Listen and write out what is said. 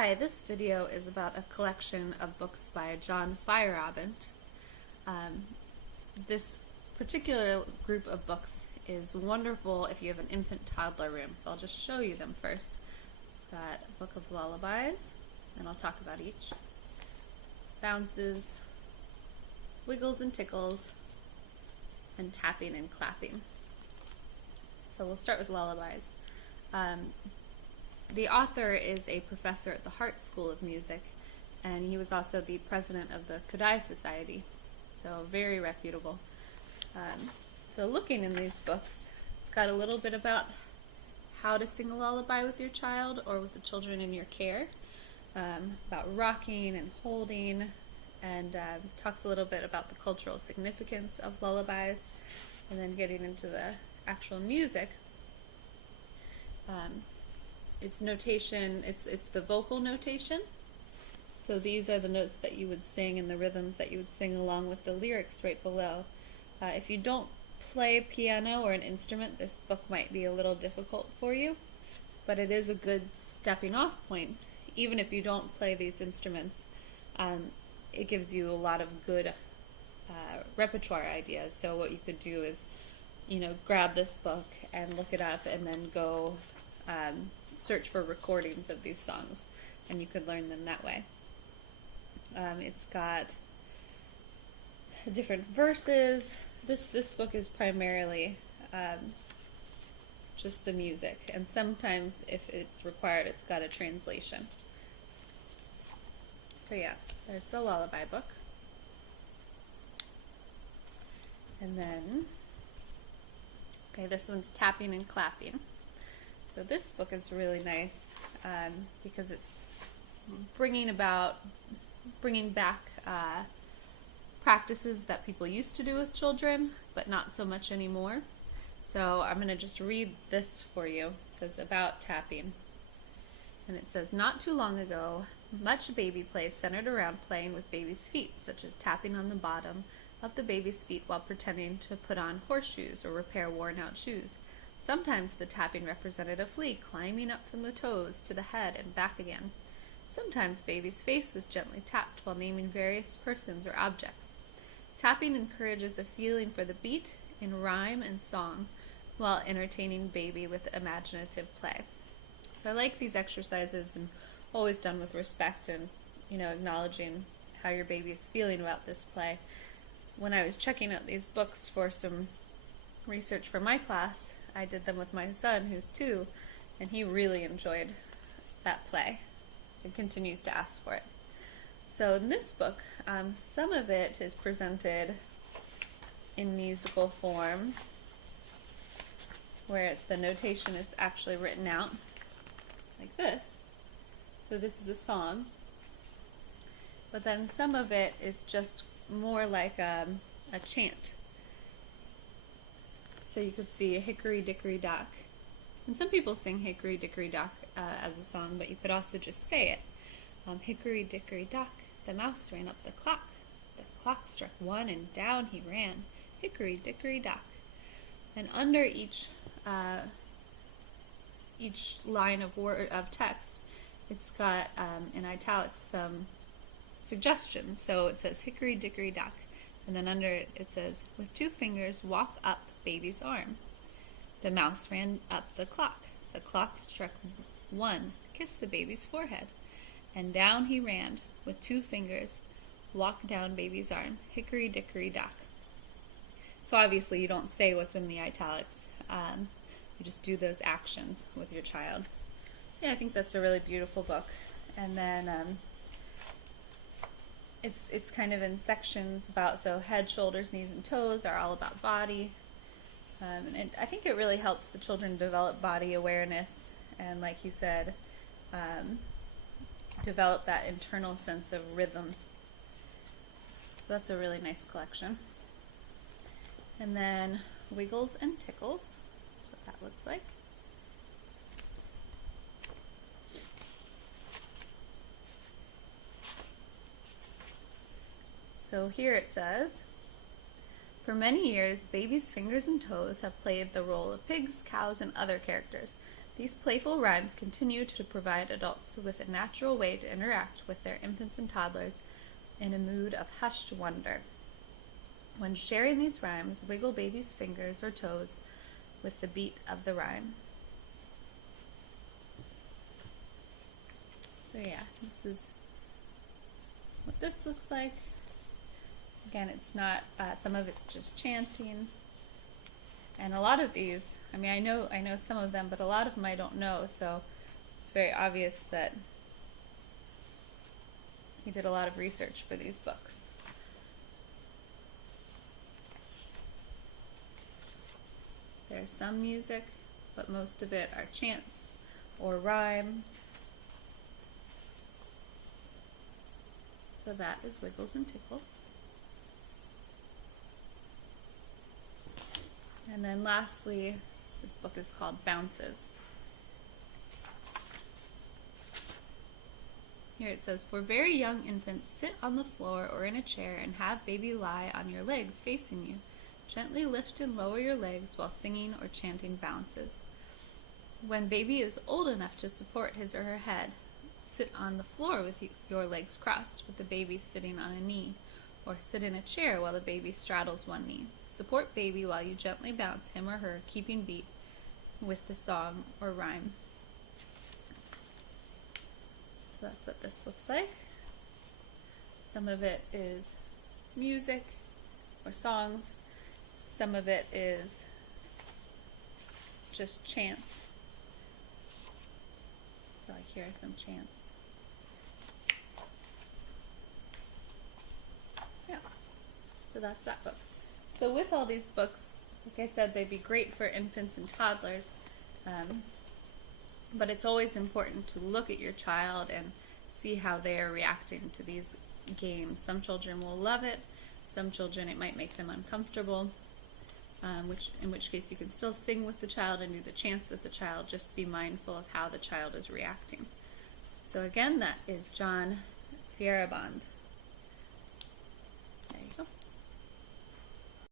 Hi, this video is about a collection of books by John Feyerabend. This particular group of books is wonderful if you have an infant toddler room, so I'll just show you them first. Got a book of lullabies, and I'll talk about each. Bounces, wiggles and tickles, and tapping and clapping. So we'll start with lullabies. The author is a professor at the Hart School of Music, and he was also the president of the Kodai Society, so very reputable. So looking in these books, it's got a little bit about how to sing a lullaby with your child or with the children in your care, about rocking and holding, and talks a little bit about the cultural significance of lullabies, and then getting into the actual music. It's notation, it's the vocal notation. So these are the notes that you would sing and the rhythms that you would sing along with the lyrics right below. If you don't play piano or an instrument, this book might be a little difficult for you, but it is a good stepping off point. Even if you don't play these instruments, it gives you a lot of good repertoire ideas. So what you could do is, grab this book and look it up and then go search for recordings of these songs, and you could learn them that way. It's got different verses. This book is primarily just the music, and sometimes if it's required, it's got a translation. So yeah, there's the lullaby book. And then, okay, this one's tapping and clapping. So this book is really nice because it's bringing back practices that people used to do with children, but not so much anymore. So I'm going to just read this for you. It says about tapping. And it says, not too long ago, much baby play centered around playing with baby's feet, such as tapping on the bottom of the baby's feet while pretending to put on horseshoes or repair worn-out shoes. Sometimes the tapping represented a flea climbing up from the toes to the head and back again. Sometimes baby's face was gently tapped while naming various persons or objects. Tapping encourages a feeling for the beat in rhyme and song while entertaining baby with imaginative play. So I like these exercises, and always done with respect and, acknowledging how your baby is feeling about this play. When I was checking out these books for some research for my class, I did them with my son, who's 2, and he really enjoyed that play and continues to ask for it. So in this book, some of it is presented in musical form, where the notation is actually written out like this. So this is a song, but then some of it is just more like a chant. So you could see a hickory dickory dock. And some people sing hickory dickory dock as a song, but you could also just say it. Hickory dickory dock, the mouse ran up the clock. The clock struck 1 and down he ran. Hickory dickory dock. And under each line of text, it's got in italics some suggestions. So it says hickory dickory dock, and then under it says, with 2 fingers walk up baby's arm. The mouse ran up the clock. The clock struck 1, kissed the baby's forehead, and down he ran with 2 fingers, walked down baby's arm. Hickory dickory dock. So obviously you don't say what's in the italics. You just do those actions with your child. Yeah, I think that's a really beautiful book. And then it's kind of in sections about, so head, shoulders, knees, and toes are all about body. And I think it really helps the children develop body awareness and, like he said, develop that internal sense of rhythm. So that's a really nice collection. And then Wiggles and Tickles. That's what that looks like. So here it says, for many years, baby's fingers and toes have played the role of pigs, cows, and other characters. These playful rhymes continue to provide adults with a natural way to interact with their infants and toddlers in a mood of hushed wonder. When sharing these rhymes, wiggle baby's fingers or toes with the beat of the rhyme. So yeah, this is what this looks like. Again, it's not, some of it's just chanting. And a lot of these, I mean, I know some of them, but a lot of them I don't know, so it's very obvious that he did a lot of research for these books. There's some music, but most of it are chants or rhymes. So that is Wiggles and Tickles. And then lastly, this book is called Bounces. Here it says, for very young infants, sit on the floor or in a chair and have baby lie on your legs facing you. Gently lift and lower your legs while singing or chanting bounces. When baby is old enough to support his or her head, sit on the floor with your legs crossed, with the baby sitting on a knee, or sit in a chair while the baby straddles one knee. Support baby while you gently bounce him or her, keeping beat with the song or rhyme. So that's what this looks like. Some of it is music or songs. Some of it is just chants. So like here are some chants. Yeah. So that's that book. So with all these books, like I said, they'd be great for infants and toddlers. But it's always important to look at your child and see how they're reacting to these games. Some children will love it. Some children, it might make them uncomfortable. In which case you can still sing with the child and do the chants with the child. Just be mindful of how the child is reacting. So again, that is John Fierabend.